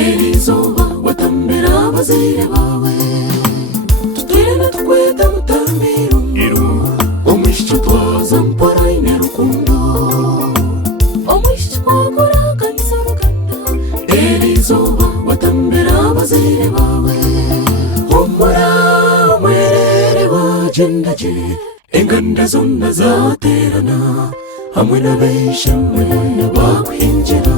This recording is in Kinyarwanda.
erizuba watambira abazire bawe tutwirena tukweta mutambiro omwisho twaza mpora ine rukundo omwisho twaguraganiza ruganda erizuba watambira abazire bawe humura umwerere wagendaje enganda zonna zaterana hamwe n'abeshamwe bakwinjira